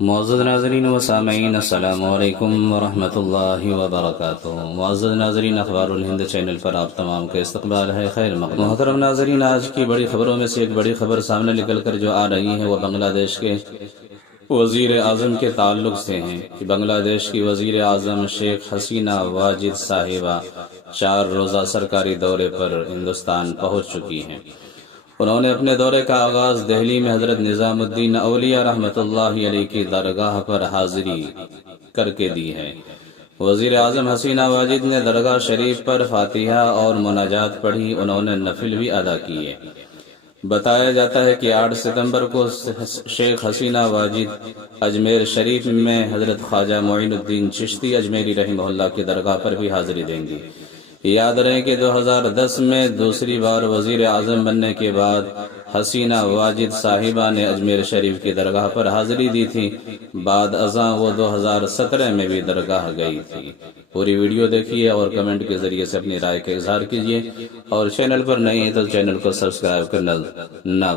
معزز ناظرین و سامعین، السلام علیکم ورحمۃ اللہ وبرکاتہ۔ معزز ناظرین، اخبار الہند چینل پر آپ تمام کا استقبال ہے، خیر مقدم۔ محترم ناظرین، آج کی بڑی خبروں میں سے ایک بڑی خبر سامنے نکل کر جو آ رہی ہے وہ بنگلہ دیش کے وزیر اعظم کے تعلق سے ہیں کہ بنگلہ دیش کی وزیر اعظم شیخ حسینہ واجد صاحبہ 4 روزہ سرکاری دورے پر ہندوستان پہنچ چکی ہیں۔ انہوں نے اپنے دورے کا آغاز دہلی میں حضرت نظام الدین اولیاء رحمۃ اللہ علیہ کی درگاہ پر حاضری کر کے دی ہے۔ وزیر اعظم حسینہ واجد نے درگاہ شریف پر فاتحہ اور مناجات پڑھی، انہوں نے نفل بھی ادا کیے۔ بتایا جاتا ہے کہ 8 ستمبر کو شیخ حسینہ واجد اجمیر شریف میں حضرت خواجہ معین الدین چشتی اجمیری رحمہ اللہ کی درگاہ پر بھی حاضری دیں گی۔ یاد رہے کہ 2010 میں دوسری بار وزیر اعظم بننے کے بعد حسینہ واجد صاحبہ نے اجمیر شریف کی درگاہ پر حاضری دی تھی، بعد ازاں وہ 2017 میں بھی درگاہ گئی تھی۔ پوری ویڈیو دیکھیے اور کمنٹ کے ذریعے سے اپنی رائے کا اظہار کیجیے، اور چینل پر نئے ہیں تو چینل کو سبسکرائب کرنا نہ